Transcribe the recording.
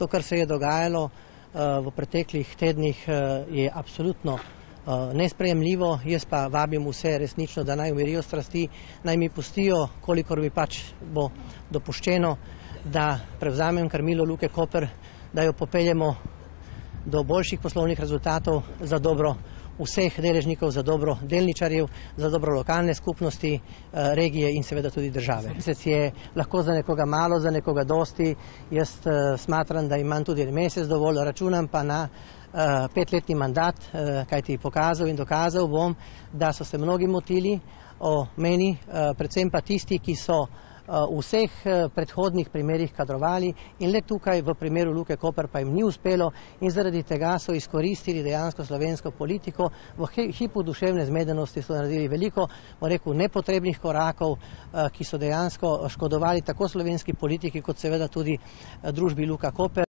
To, kar se je dogajalo v preteklih tednih, je absolutno nesprejemljivo. Jaz pa vabim vse resnično, da naj umirijo strasti, naj mi pustijo, kolikor bi pač bo dopuščeno, da prevzamem krmilo Luke Koper, da jo popeljemo do boljših poslovnih rezultatov za dobro vseh deležnikov, za dobro delničarjev, za dobro lokalne skupnosti, regije in seveda tudi države. Mesec je lahko za nekoga malo, za nekoga dosti. Jaz smatram, da imam tudi mesec dovolj, računam pa na 5-letni mandat, kajti pokazal in dokazal bom, da so se mnogi motili o meni, predvsem pa tisti, ki so v vseh predhodnih primerih kadrovali in le tukaj v primeru Luke Koper pa jim ni uspelo in zaradi tega so izkoristili dejansko slovensko politiko. V hipu duševne zmedenosti so naredili veliko, nepotrebnih korakov, ki so dejansko škodovali tako slovenski politiki kot seveda tudi družbi Luka Koper.